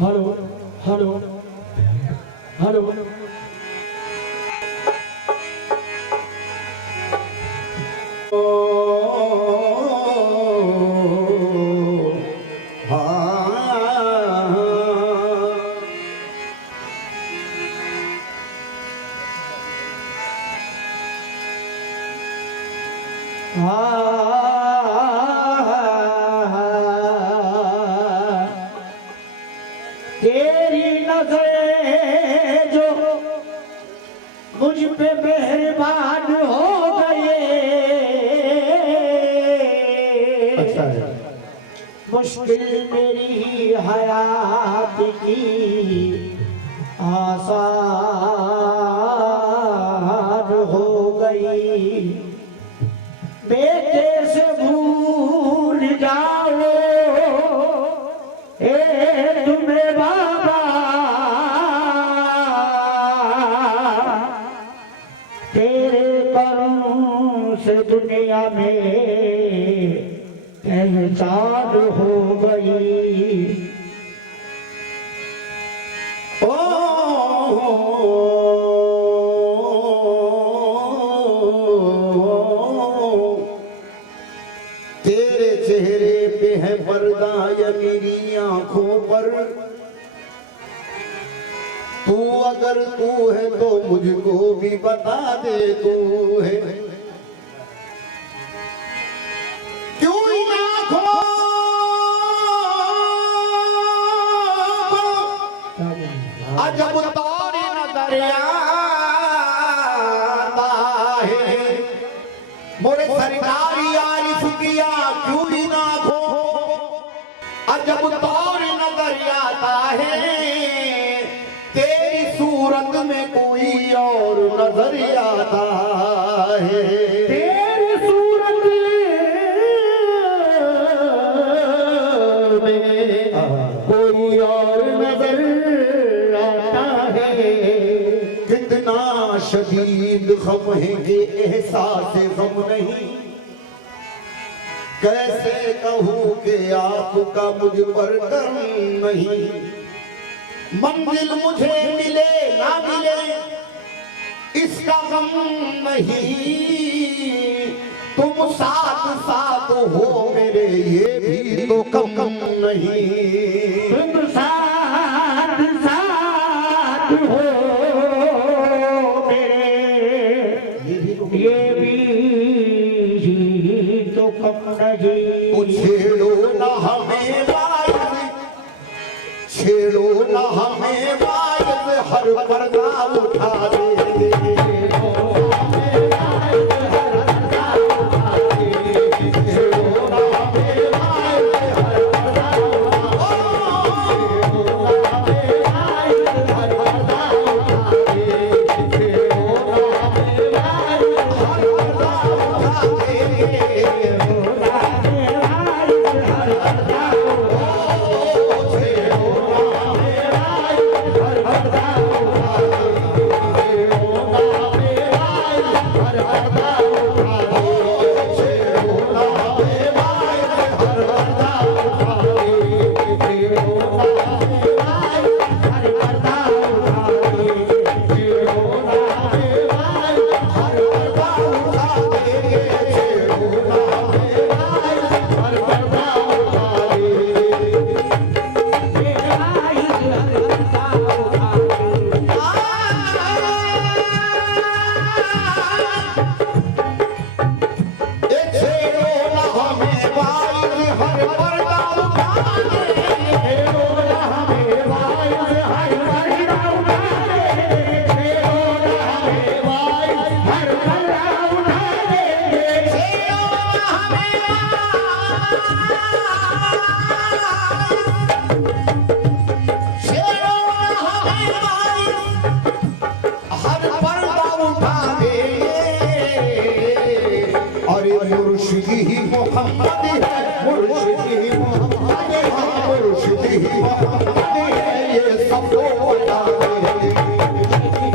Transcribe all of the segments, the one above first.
Hello hello hello तेरी नजरें जो मुझ पे मेहरबान हो गए, अच्छा है। मुश्किल मेरी हयात की आसान हो गई। बेटे से भूल जाओ ए तुम्हें बाबा, तेरे कर्म से दुनिया में पहचान हो गई। तेरे चेहरे पे है पर्दा या मेरी आंखों पर, तू अगर तू है तो मुझको भी बता दे तू है। क्यों इन आंखों को अजब तारे नजर आता है, मोरे सरकारी आरिफ किया क्यों इन आंखों को अजब तारे नजर आता है। तेरी सूरत में कोई और नजर आता है, तेरी सूरत में कोई और नजर आता है। कितना शदीद गम है कि एहसास गम नहीं। कैसे कहूँ कि आपका मुझ पर करम नहीं। मंजिल मुझे मिले ना मिले इसका गम नहीं। तुम साथ साथ हो मेरे ये भी तो कम नहीं। तुम साथ साथ हो मेरे, ये भी तो कम नहीं। छेड़ो ना हमें वायद, छेड़ो ना हमें वायद, हर पर्दा उठा दे। मुर्शिदी मोहम्मद है, मुर्शिदी मोहम्मद है, मुर्शिदी मोहम्मद है, ये सबको बता दे। मुर्शिदी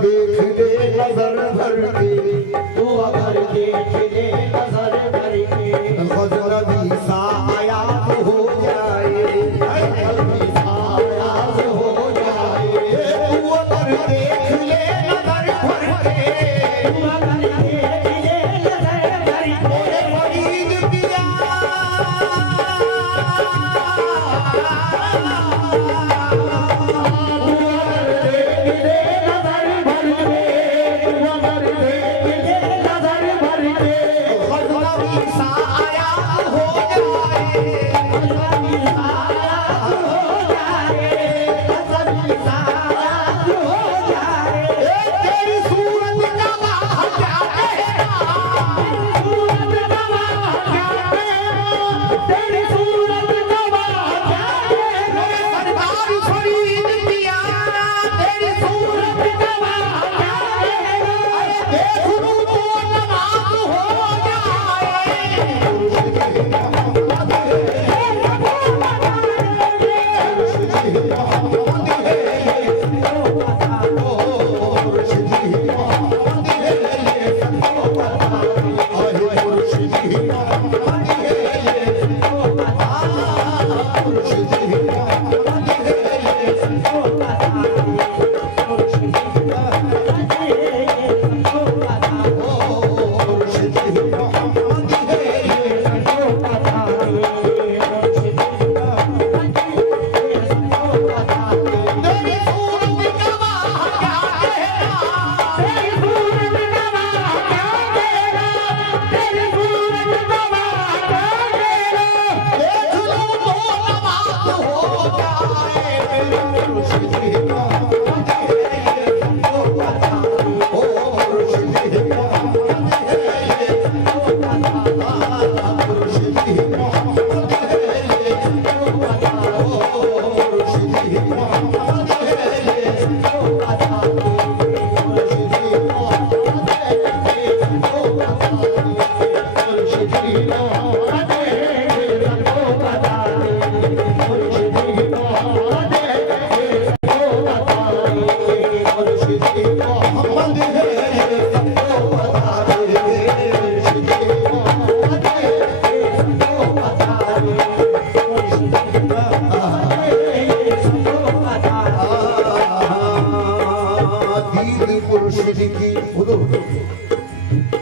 देख ले नजर भर के, तू अगर देख ले नजर भर के, गजनबी सा आयात हो जाए, गजनबी सा आयात हो जाए। तू अगर देख ले नजर भर के, तू अगर देख ले नजर भर के, मेरे फरीद पिया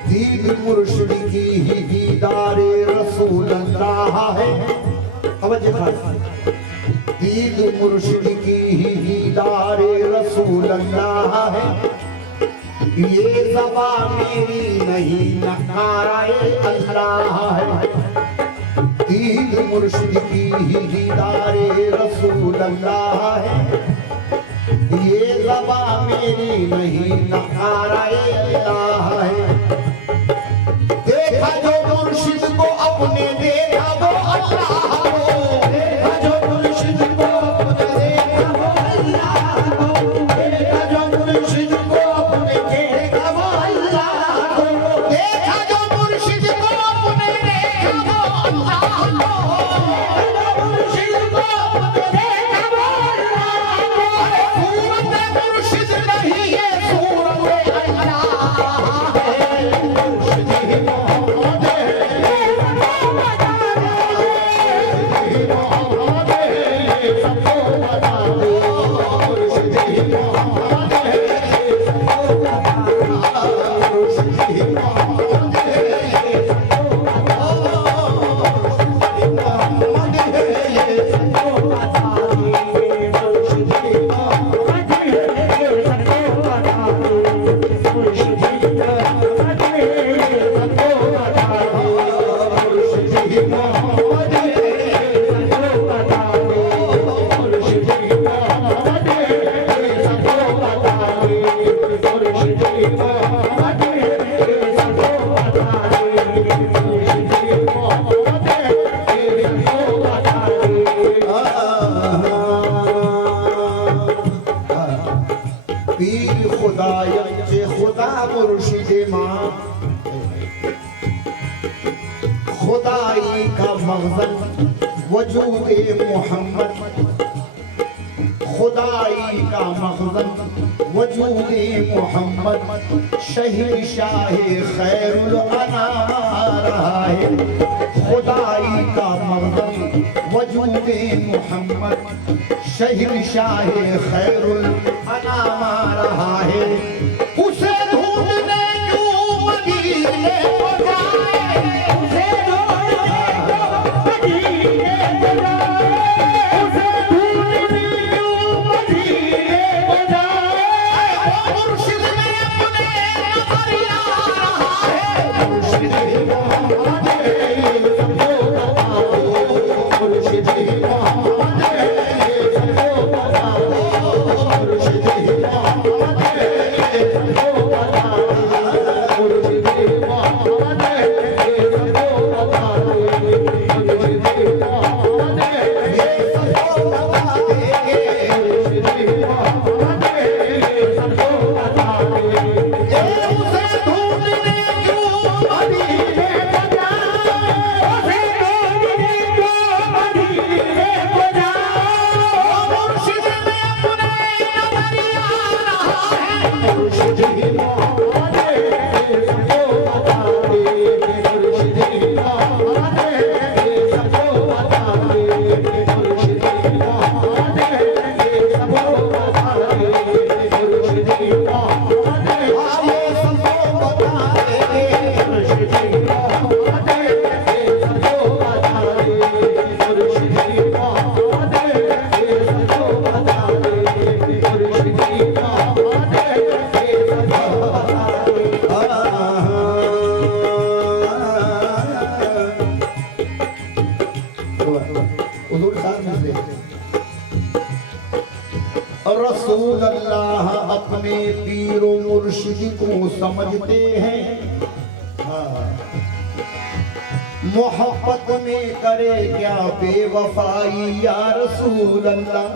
दीद मुर्शिद की ही दीदारे रसूल अल्लाह है। दीद मुर्शिद की ही दीदारे रसूल अल्लाह है। ये ज़बा मेरी नहीं नकाराए अल्लाह है। दीद मुर्शिद की ही दीदारे रसूल अल्लाह है। ये ज़बा मेरी नहीं नकाराए अल्लाह है। देखा जो मुर्शिद को अपने देखा वो अल्लाह को। देखा जो मुर्शिद को अपने देखा वो अल्लाह को। देखा जो मुर्शिद को अपने देखा वो अल्लाह को। देखा जो मुर्शिद को अपने देखा वो अल्लाह को। देखा जो मुर्शिद को अपने देखा वो अल्लाह को। अरे सूरत मुर्शिद नहीं ये सूरत अल्लाह है। मुर्शिद ही मोहम्मद है। सबको बता दे मुर्शिद ही मोहम्मद है। मुर्शिद ही मोहम्मद है। पीर खुदायत खुदा मुर्शिद माँ खुदाई का मगज़न वजूद मोहम्मद। खुदा खुदाई का मखज़न वजूद मोहम्मद शहंशाह खैरुल अनाम रहा है। खुदाई का मखज़न वजूद मोहम्मद शहंशाह खैरुल अनाम रहा है। उसे ढूंढने क्यों मदीने को जाए, उसे ढूंढने क्यों मदीने को जाए, उसे ढूंढने क्यों मदीने को जाए। मुर्शिद में अपने नजरिया रहा है, मुर्शिद मोहम्मद सबको बता दो, मुर्शिद मोहम्मद सबको बता दो, मुर्शिद मोहम्मद सबको बता दो, मुर्शिद मोहम्मद सबको बता दो, मुर्शिद मोहम्मद सबको बता देंगे, मुर्शिद मोहम्मद सबको बता देंगे। उसे ढूंढने क्यों मदीने को जाए, उसे ढूंढने क्यों मदीने को जाए। मुर्शिद में अपने नजरिया रहा है, मुर्शिद मोहम्मद सबको बता दे, मुर्शिद मोहम्मद सबको बता दे, मुर्शिद मोहम्मद सबको बता दे, मुर्शिद मोहम्मद सबको बता दे, मुर्शिद मोहम्मद सबको बता दे, मुर्शिद मोहम्मद सबको बता दे, मुर्शिद हुजूर साहब ने रसूल अल्लाह अपने पीरो मुर्शिद को समझते हैं। मोहब्बत में करे क्या बेवफाई या रसूल अल्लाह।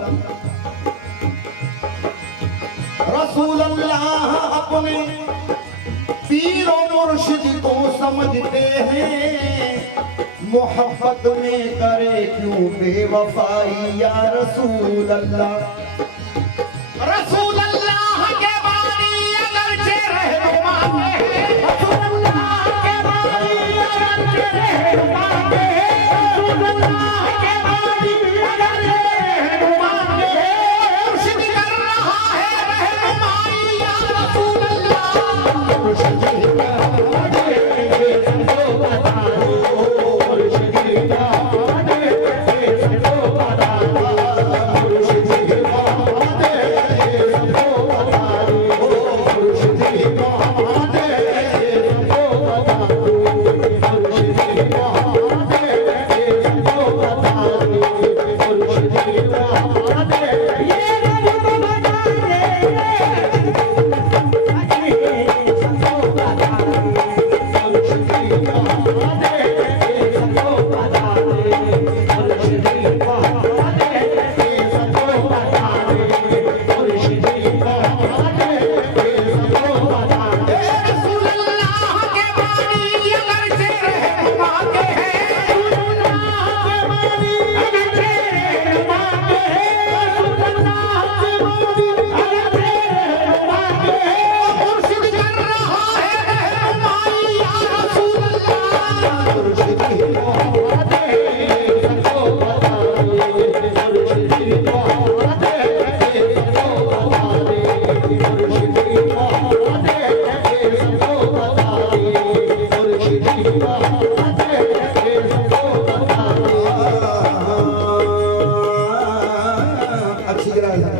रसूल अल्लाह अपने पीरो मुर्शिद को समझते हैं। मोहब्बत में करे क्यों बेवफाई या रसूल अल्लाह। रसूल अल्लाह के बानी अगरचे रहनुमा हैं, रसूल अल्लाह के बानी अगरचे रहनुमा हैं, रसूल अल्लाह के बानी अगरचे रहनुमा हैं। मुर्शिद कर रहा है रहनुमाई या रसूल अल्लाह। मुर्शिद मोहम्मद सबको बता दो, मुर्शिद मोहम्मद सबको बता दो, मुर्शिद मोहम्मद सबको बता दो, मुर्शिद मोहम्मद सबको बता दो, मुर्शिद मोहम्मद सबको बता दो, मुर्शिद मोहम्मद ये सबको बता दे, सबको बता दो, मुर्शिद मोहम्मद सबको बता दे, मुर्शिद मोहम्मद सबको बता दे, मुर्शिद मोहम्मद सबको बता दे। रसूल अल्लाह के बानी अगरचे रहनुमा के हैं, रसूल अल्लाह के बानी अगरचे रहनुमा के हैं, रसूल अल्लाह के बानी अगरचे रहनुमा के हैं। मुर्शिद कर रहा है रहनुमाई या रसूल अल्लाह। मुर्शिद मोहम्मद सबको बता दे, मुर्शिद मोहम्मद सबको बता दे, मुर्शिद मोहम्मद सबको बता दे, मुर्शिद मोहम्मद सबको बता दे। अच्छी तरह से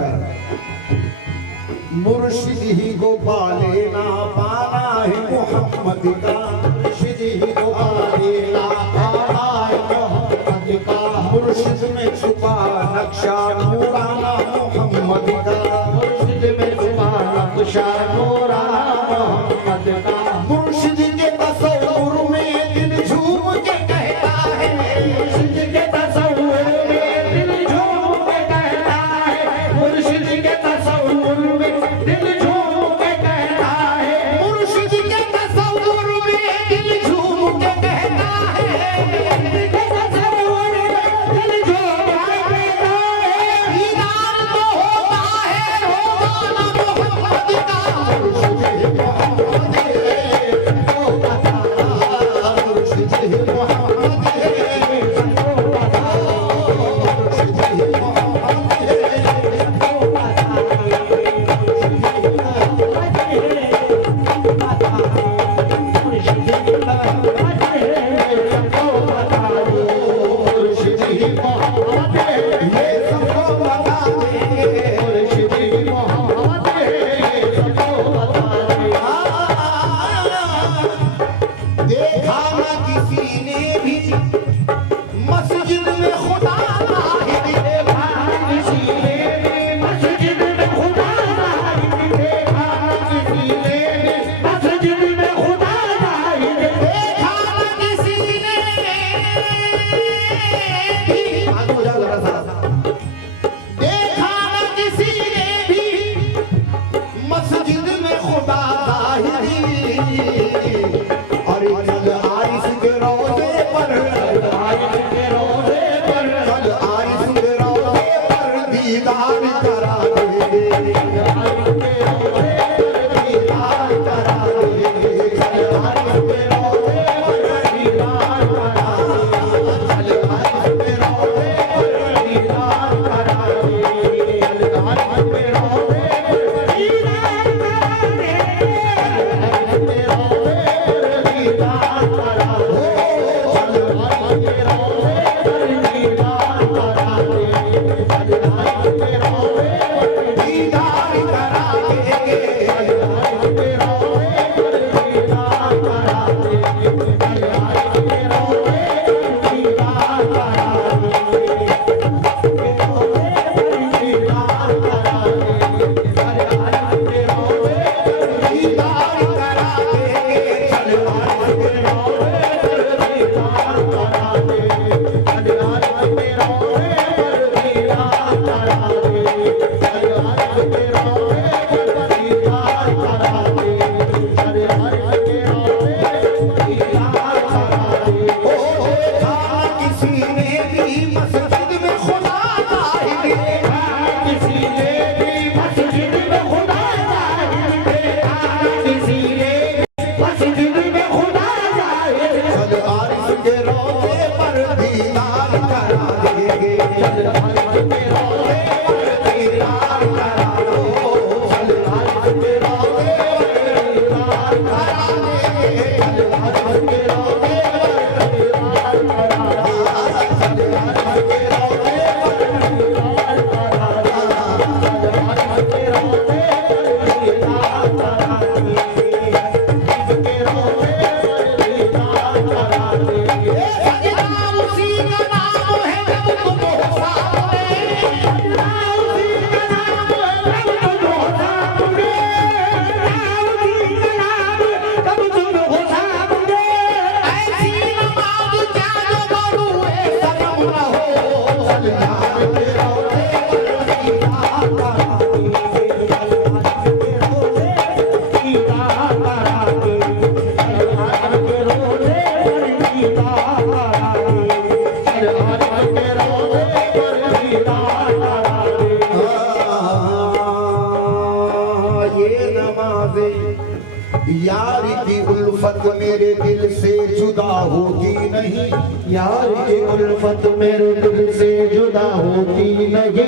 मुर्शिद ही को पालेना पाना है मोहम्मद का, मुर्शिद ही को पालेना पाना है मोहम्मद का। मुर्शिद में छुपा नक्शा नूराना मोहम्मद का, मुर्शिद में छुपा नक्शा नूराना मोहम्मद का। मुर्शिद के तसव्वुर में दिल झूम के कहता है, मुर्शिद के तसव्वुर में दिल झूम के कहता है, मुर्शिद के तसव्वुर में दिल झूम के कहता है, मुर्शिद के तसव्वुर में दिल झूम के कहता है, मुर्शिद के तसव्वुर में दिल झूम के कहता है। दीदार तो होता यार की उल्फत मेरे दिल से जुदा होती नहीं, यार की उल्फत मेरे दिल से जुदा होती नहीं,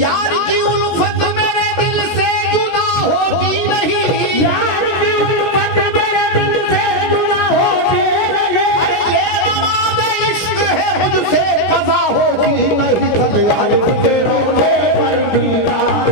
यार की उल्फत मेरे दिल से जुदा होती नहीं, यार की उल्फत मेरे दिल से जुदा होती नहीं, अरे ये नमाज़ इश्क है मुझसे कज़ा होती नहीं, यार के रोने पर दीदार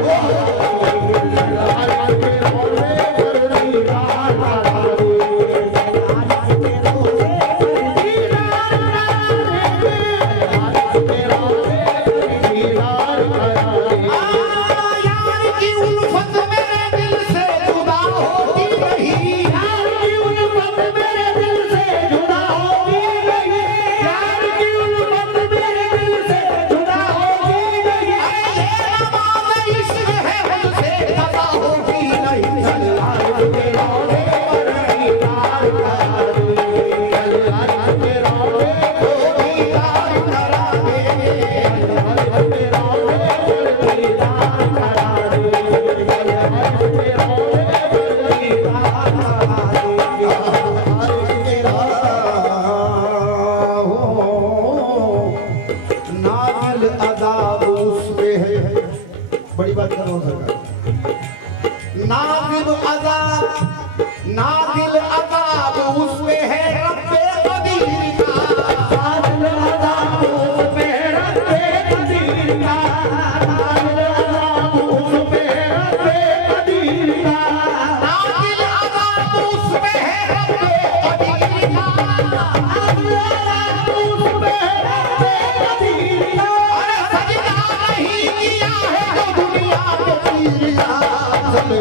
बड़ी बात कर रहा हूं सरकार। नादिल अदाब उसमें है रब्बे कदीर का, नादिल अदाब उसमें रब्बे कदीर का, नादिल अदाब उसमें रब्बे कदीर का, नादिल अदाब उसमें है रब्बे कदीर का, नादिल अदाब उसमें रब्बे कदीर का, अरे सजदा नहीं किया है तो दुनिया के पीरिया, चले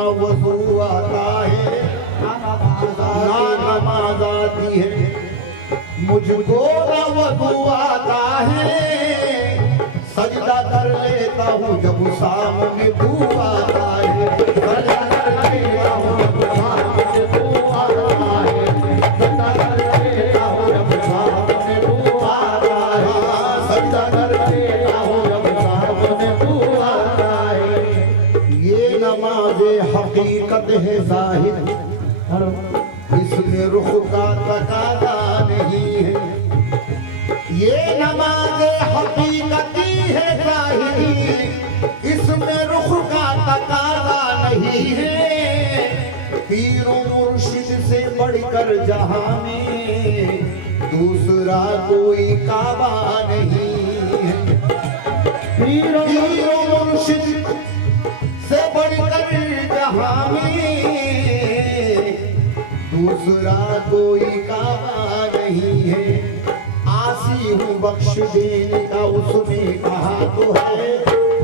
ना वजू आता है ना नमाज आती है, मुझको ना वजू आता है, सजदा कर लेता हूँ जब सामने तू आता है, सजदा कर लेता हूँ जब सामने तू आता है, सजदा कर लेता हूँ जब सामने तू आता है, सजदा कर लेता हूँ जब सामने तू आता है। ये नमाज हकीकत है जाहिर, इसमें रुख का तकादा नहीं है। ये नमाज हकीकती है जाहिरी, इसमें रुख का तकादा नहीं है। पीरो मुर्शिद से बढ़कर जहां में दूसरा कोई काबा नहीं है। पीरो मुर्शिद से बढ़कर जहां में दूसरा कोई काबा नहीं है। आसी हूँ बख्श देने का उसमें कहा तो है,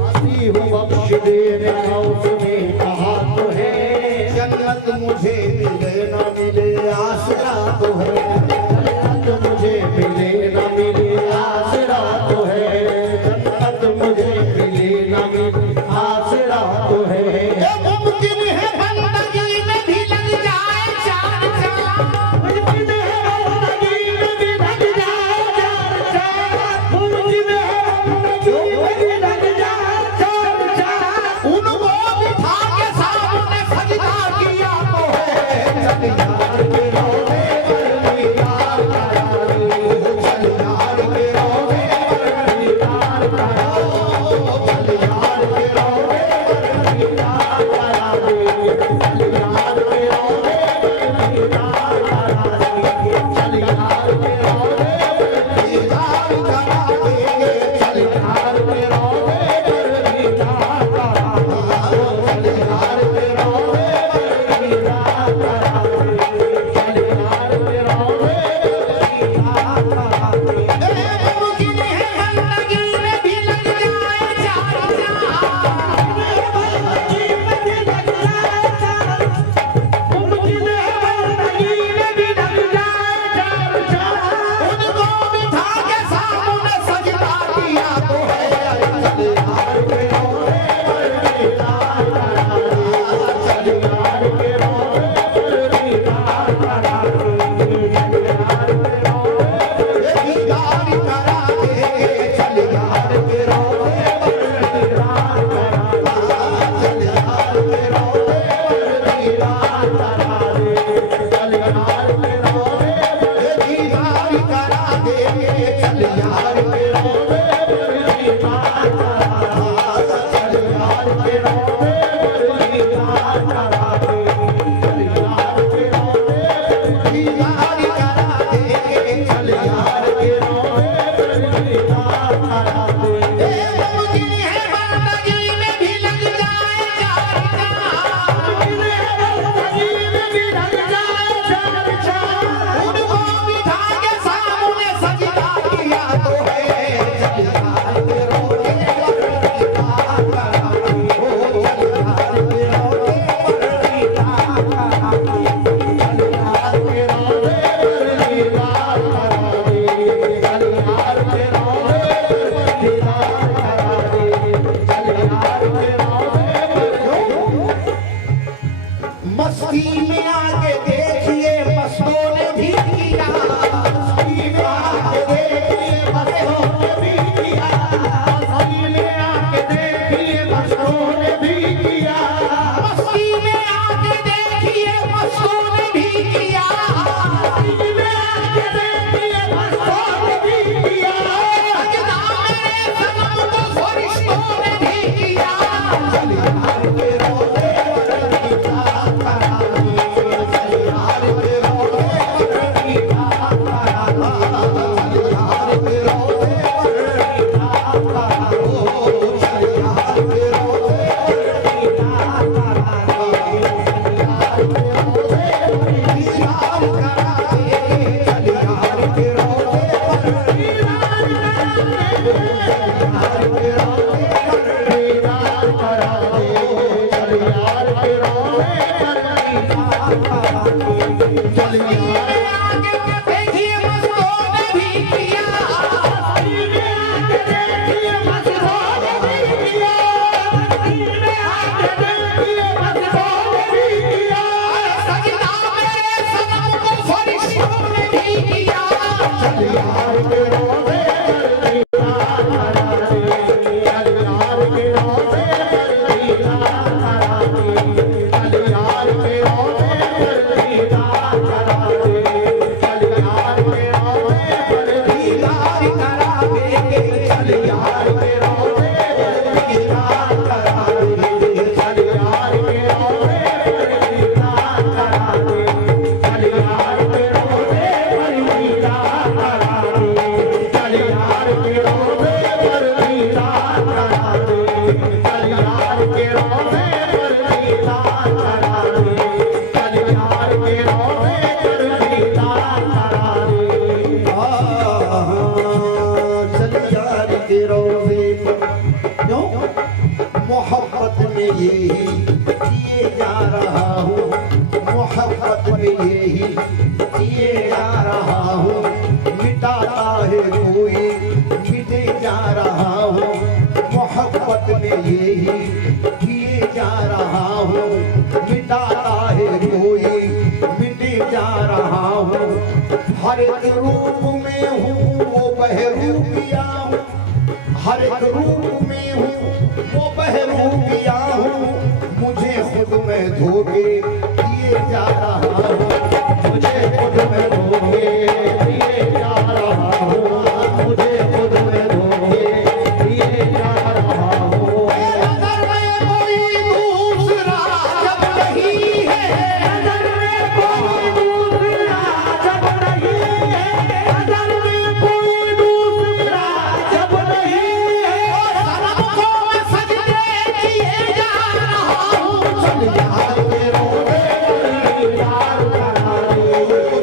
आसी हूँ बख्श देने का उसमें कहा तो है। जन्नत मुझे मिले ना मिले आसरा तो है, जन्नत मुझे मिले ना मिले आसरा तो है, जन्नत मुझे मिले ना मिले आसरा तो है। मुमकिन है बंदगी में भी लग जाए चार चांद, मुमकिन है बंदगी में भी लग जाए चार चांद, मुमकिन है बंदगी में भी लग जाए चार चांद। उनको बिठा के सामने सजदा किया तो है, चल यार के रोज़े पर दीदार करा दे, चल यार के रोज़े पर दीदार करा दो, चल यार के रोज़े पर दीदार करा दे, चल यार के रोज़े पर दीदार करा दे, चल यार के रोज़े पर दीदार करा देंगे, चल यार के रोज़े पर दीदार करा दो, चल यार के रोज़े पर दीदार करा दे, चल यार के रोज़े पर दीदार करा दे। मुमकिन है बंदगी में भी लग जाए चार चांद, बंदगी में भी लग जाए चार, मुमकिन है बंदगी में भी लग जाए चार चांद। उनको बिठा के सामने सजदा किया तो है, चल यार के रोज़े पर दीदार करा दे, चल यार के रोज़े पर दीदार करा दे, चल यार के रोज़े पर दीदार करा दे, चल यार के रोज़े पर दीदार करा दे, चल यार के रोज़े पर दीदार करा दे, चल यार के रोज़े पर दीदार करा देंगे, चल यार के रोज़े पर दीदार करा दे, चल यार के रोज़े पर दीदार करा दे, चल यार के रोज़े पर दीदार करा देंगे, चल यार के रोज़े पर दीदार करा दे। मुमकिन है बंदगी में भी लग जाए चार चांद, मुमकिन है बंदगी में भी लग जाए चार चांद। उनको बिठा के सामने सजदा किया तो है, चल यार के रोज़े पर दीदार करा दे, ओ चल यार के रोज़े पर दीदार करा दे, चल यार के रोज़े पर दीदार करा दे, चल यार के रोज़े पर दीदार करा दे, चल यार के रोज़े पर। मस्ती में आके देखिए मस्तों ने भी किया, मस्ती में आके देखिए मस्तों ने भी किया, मस्ती में आके देखिए मस्तों ने भी किया, मस्ती में आके देखिए मस्तों ने भी किया, मस्ती में आके देखिए मस्तों ने भी किया, सजदा मेरे सनम को फरिश्तों ने भी किया। चल यार के रोज़े पर दीदार करा दे, मोहब्बत में यही जिए जा रहा हूँ, मोहब्बत में यही जिए जा रहा हूँ, मिटाता है कोई मिटे जा रहा हूँ, मोहब्बत में यही जिए जा रहा हूँ, मिटाता है कोई मिटे जा रहा हूँ, हर एक रूप में हूँ वो बहरूपिया हूँ, हर एक रूप में हूँ वो बहरूपिया हूँ, मुझे खुद में धोखे दिए जा रहा हूँ, मुझे खुद में धोखे दिए जा रहा हूँ, मुझे खुद में धोखे दिए जा रहा हूँ। नजर में कोई दूसरा जब नहीं है, नजर में कोई दूसरा जब नहीं है, नजर में कोई दूसरा जब नहीं है, सनम को मैं सजदे किए जा रहा हूँ। चल यार के रोज़े यार करा दे,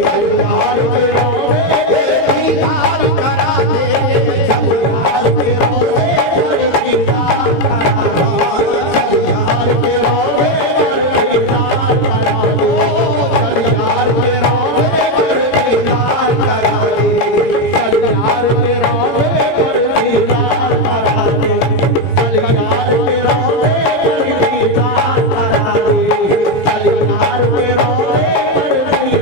चल यार के रोज़े यार करा दे, चल यार के रोज़े यार करा दे, चल यार के रोज़े यार करा दे, चल यार के रोज़े यार करा दे, चल यार के रोज़े यार करा दे, चल यार के रोज़े यार करा दे, चल यार के रोज़े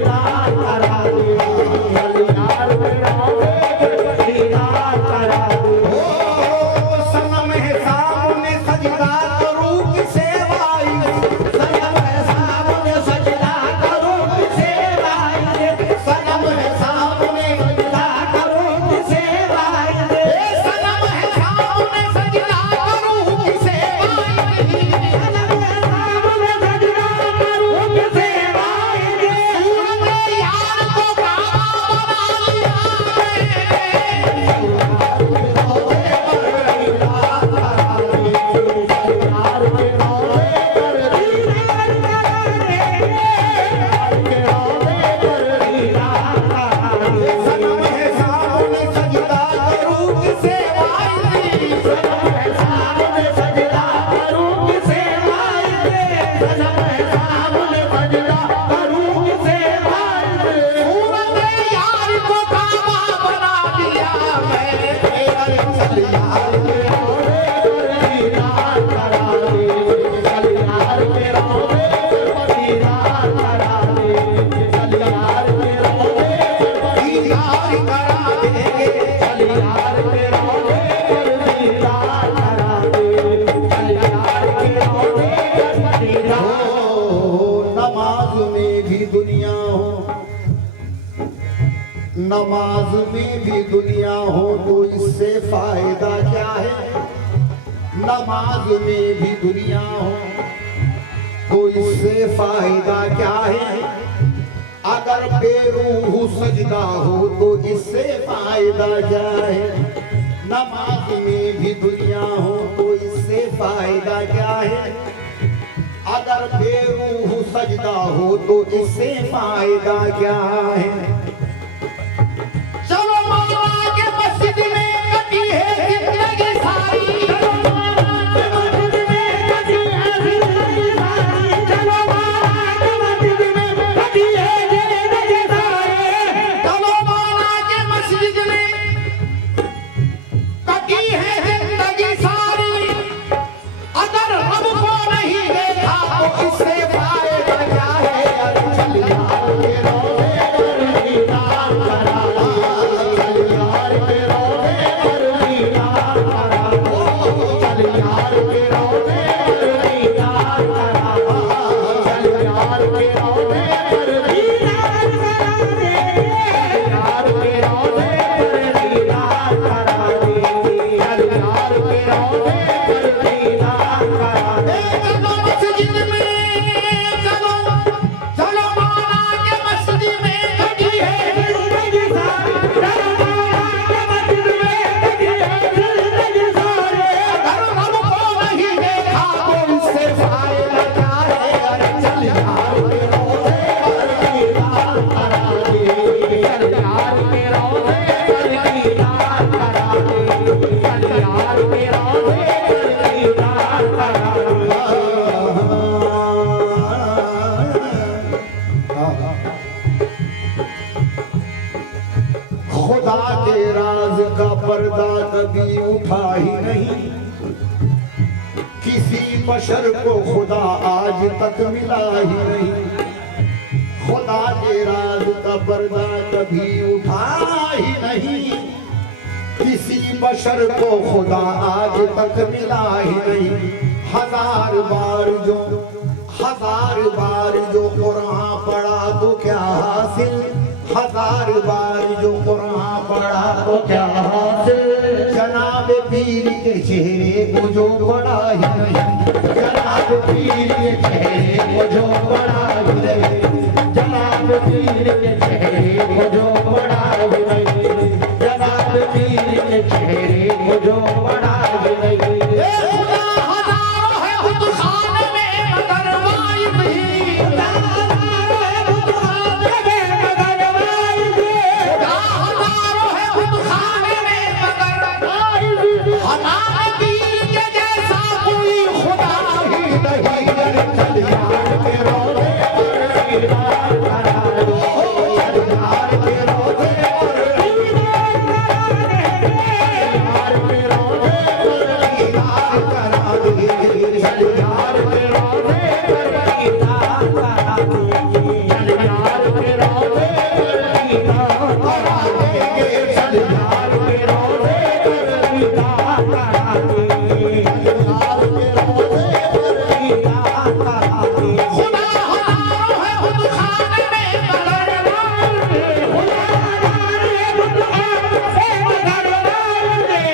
यार करा दे, चल यार के रोज़े यार करा दे। ओ सनम है सामने सजदा करूं किसे भाई, सनम है सामने सजदा करूं किसे भाई, सनम है सामने सजदा करूं किसे भाई, सनम है सामने सजदा करूं किसे भाई, सनम है सामने सजदा करूं किसे भाई, सूरत यार को काबा बना लिया सनम है सामने सजदा करूं किसे भाई, सनम है सामने सजदा करूं किसे भाई, सनम है सामने सजदा करूं किसे भाई, सूरत यार को काबा बना दिया मैंने, चल यार के रोज़े यार करा दे, चल यार के रोज़े यार करा दे, चल यार के रोज़े यार करा दे, चल यार के रोज़े यार करा दे, चल यार के रोज़े यार। नमाज में भी दुनिया हो, नमाज में भी दुनिया हो तो इससे फायदा क्या है, नमाज में भी दुनिया हो तो इससे फायदा क्या है, अगर बेरूह सजदा हो तो इससे फायदा क्या है, नमाज में भी दुनिया हो तो इससे फायदा क्या है, अगर बेरूह सजदा हो तो इससे फायदा क्या है। चलो मौला के मस्जिद में कटी है जिंदगी सारी, चलो मौला के मस्जिद में कटी है जिंदगी सारी, चलो उससे फायदा क्या है? अरे चल यार के रोज़े पर दीदार करा दे, चल यार के रोज़े पर दीदार करा दे, चल यार के रोज़े पर दीदार करा दे, चल यार के रोज़े पर दीदार करा दे, यार के रोज़े पर दीदार करा दे, चल यार के रोज़े पर दीदार करा दे। चलो मस्जिद में, चलो चलो मौला के मस्जिद में खड़ी है जिंदगी सारी, चलो मौला के मस्जिद में खड़ी है जिंदगी सारी। अगर हमको नहीं देखा तो उससे फायदा क्या है? अरे चल यार के रोज़े पर दीदार करा दे, चल यार के रोज़े पर दीदार करा दे, चल यार के रोज़े पर दीदार करा दे। खुदा के राज का पर्दा कभी उठा ही नहीं, किसी बशर को खुदा आज तक मिला ही नहीं। खुदा के राज का पर्दा कभी उठा ही नहीं, किसी बशर को खुदा आज तक मिला ही नहीं। हजार बार जो कुरान पढ़ा तो क्या हासिल, हजार बार जो कुरान पढ़ा तो क्या हासिल। जनाब पीर के चेहरे को जो बड़ा ही नहीं, जनाब पीर के चेहरे को जो बड़ा ही नहीं, जनाब पीर के चेहरे को जो बड़ा ही नहीं, जनाब पीर के चेहरे को जो बड़ा ही नहीं। खुदा हजारों है बुतखान में मगर वाइब ही, खुदा हजारों है बुतखान में मगर वाइब ही, खुदा हजारों है बुतखान में मगर वाइब ही। हमारे पीर के जैसा कोई खुदा ही नहीं। चल यार के रोज़े पर दीदार करा दो, चल यार के रोज़े पर दीदार करा दे, यार के रोज़े पर दीदार करा दे, चल यार के रोज़े पर दीदार करा दे, चल यार के रोज़े पर दीदार करा दे, चल यार के रोज़े पर दीदार करा दे, चल यार के रोज़े पर दीदार करा दे। खुदा हजारों है बुतखान में मगर वाइब ही, खुदा हजारों है बुतखान में मगर वाइब ही, खुदा हजारों है, खुदा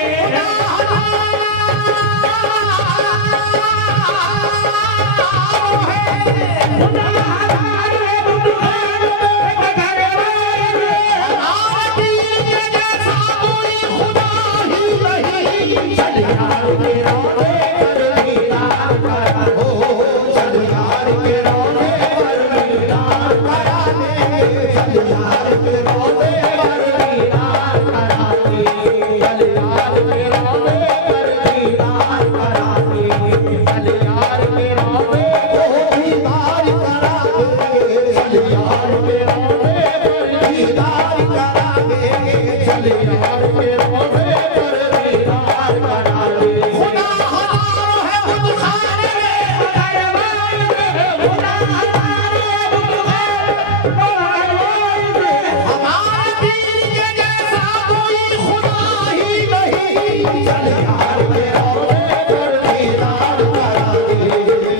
हजारों है बुतखान में मगर वाइब ही। हमारे पीर के जैसा कोई खुदा ही नहीं। चल यार के रोज़े पर दीदार करा दो, चल यार के रोज़े पर दीदार करा दे, चल यार के रोज़े पर दीदार करा दे, चल यार के रोज़े पर दीदार करा दे, चल यार के रोज़े पर दीदार करा दे, चल यार के रोज़े पर दीदार करा दे, चल यार के रोज़े पर दीदार करा दे। खुदा हजारों है बुतखान में मगर वाइब ही, खुदा हजारों है बुतखान में मगर वाइब ही। हमारे पीर के जैसा कोई खुदा ही नहीं। चल यार के रोज़े पर दीदार करा दे,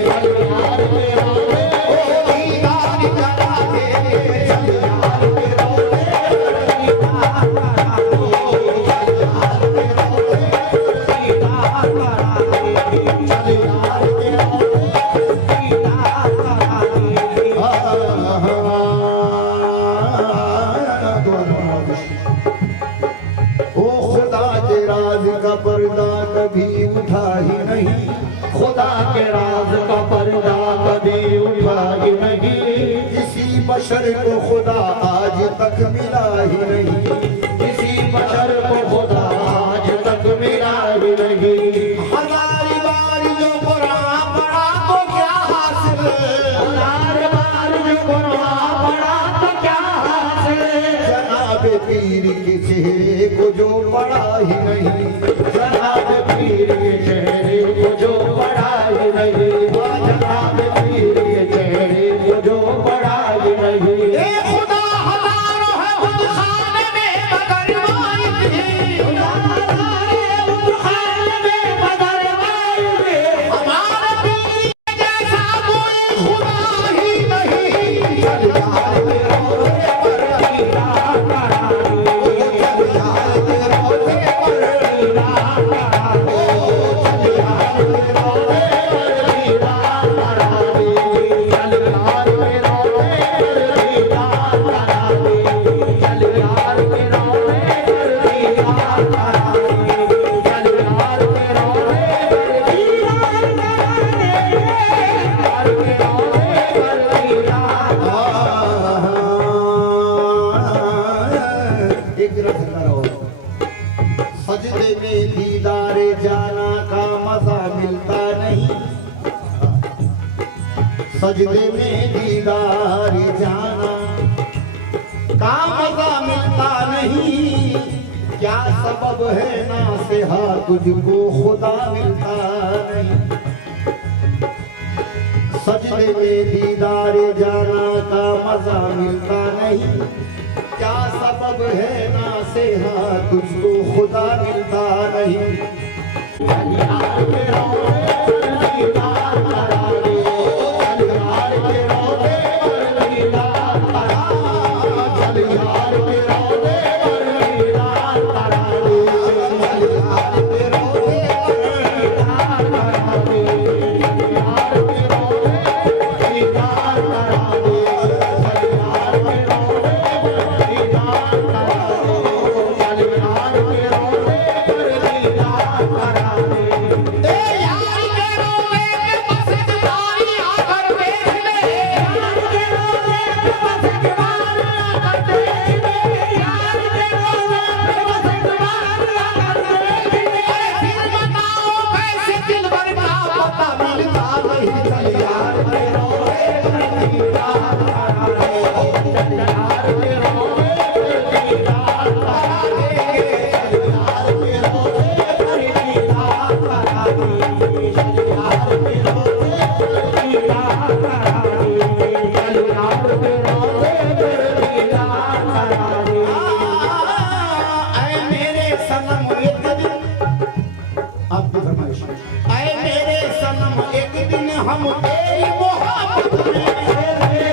चल यार के रोज़े पर दीदार करा दे, चल यार के रोज़े पर दीदार करा दो, चल यार के रोज़े पर दीदार करा दे, चल यार के रोज़े पर दीदार करा दे। ओ खुदा के राज का पर्दा कभी उठा ही नहीं, खुदा के राज का पर्दा कभी उठा ही नहीं, किसी बशर को खुदा आज तक मिला ही नहीं, किसी बशर को खुदा आज तक मिला ही नहीं। हजार बार जो कुरान पढ़ा तो क्या हासिल, हजार बार जो कुरान पढ़ा तो क्या हासिल। जनाब पीर के चेहरे को जो पढ़ा ही नहीं, जनाब पीर के चेहरे को जो पढ़ा ही नहीं, जनाब पीर के सजदे में दीदार जाना का मजा मिलता नहीं, क्या सबब है ना से तुझको खुदा मिलता नहीं। सजदे में दीदार जाना का मजा मिलता नहीं, क्या सबब है ना से तुझको खुदा मिलता नहीं। हम तेरी मोहब्बत में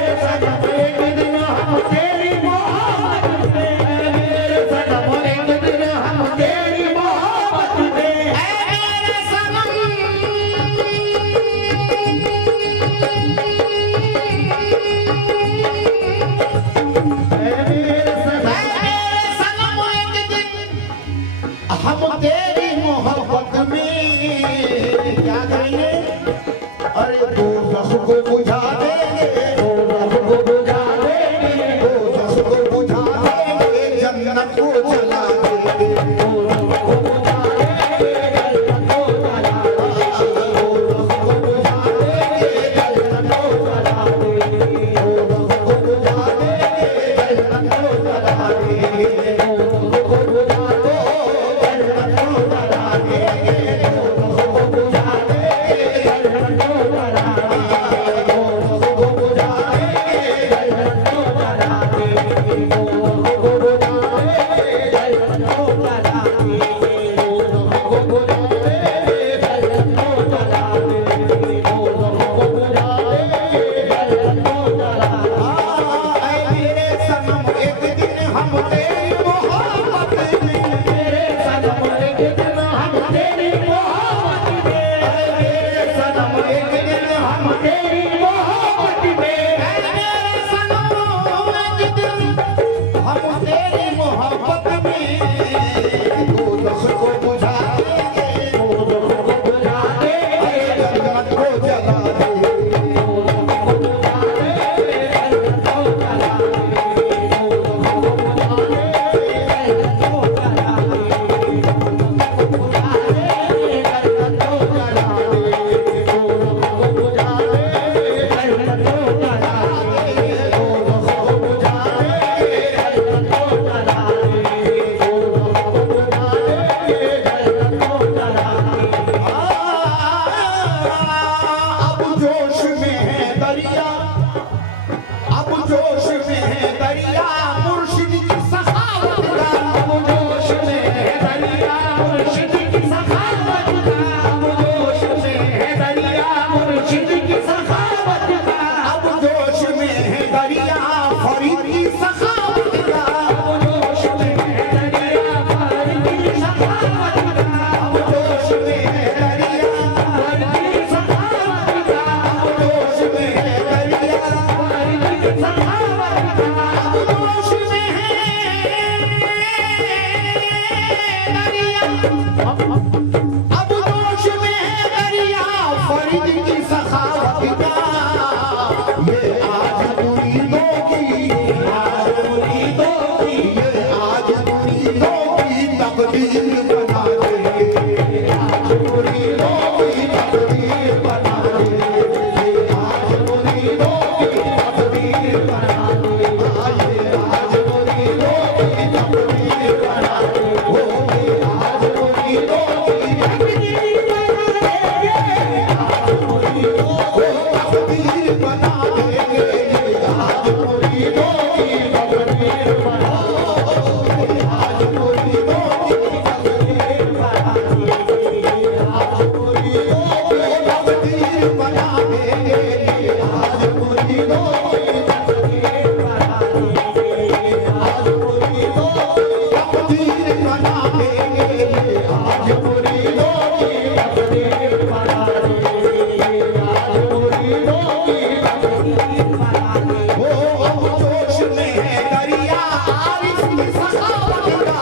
वो अब जोश में है दरिया आरिफ की सखावत का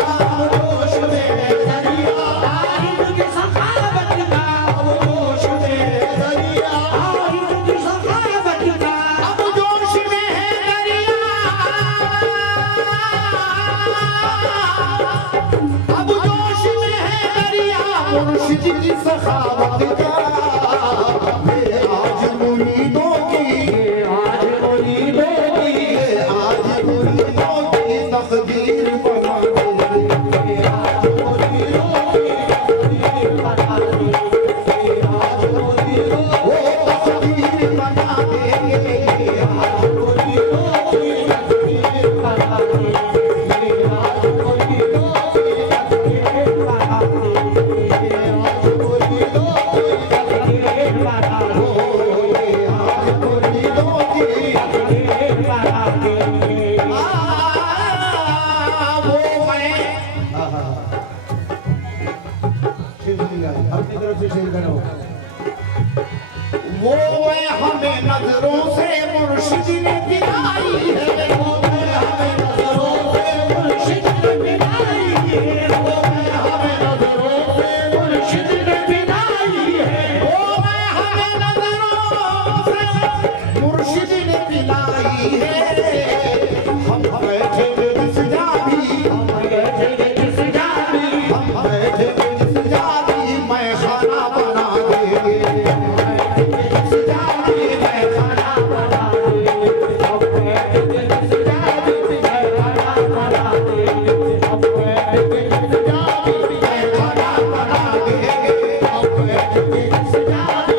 जोश में है दरिया आरिफ की सखावत का अब जोश में है दरिया आरिफ की सखावत का अब जोश में है दरिया अब जोश में है दरिया मुर्शिद की सखावत का ये आज मुरीदों की आज मुरीदों की आज मुरीदों की तकदीर बना दे आज मुरीदों की तकदीर बना दे आज मुरीदों वो तकदीर बना देंगे आज मुरीदों की तकदीर बना दे आज मुरीदों की तकदीर बना दे आज मुरीदों की तकदीर बना दो आज मुरीदों की अपनी तरफ से शेर करो वो मैं हमें नजरों से मुर्शिद ने दिलाई है वो मैं हमें नजरों से मुर्शिद ने दिलाई है वो मैं हमें नजरों से मुर्शिद ने दिलाई है वो मैं हमें नजरों से मुर्शिद ने दिलाई है हम बैठे जिस जाबी हम बैठे जिस जाबी हम बैठे जिस जाबी मैं खाना बना देंगे जिस जाबी मैं खाना बना देंगे हम बैठे जिस जाबी मैं खाना बना देंगे हम बैठे जिस जाबी मैं खाना बना देंगे हम बैठे जिस जाबी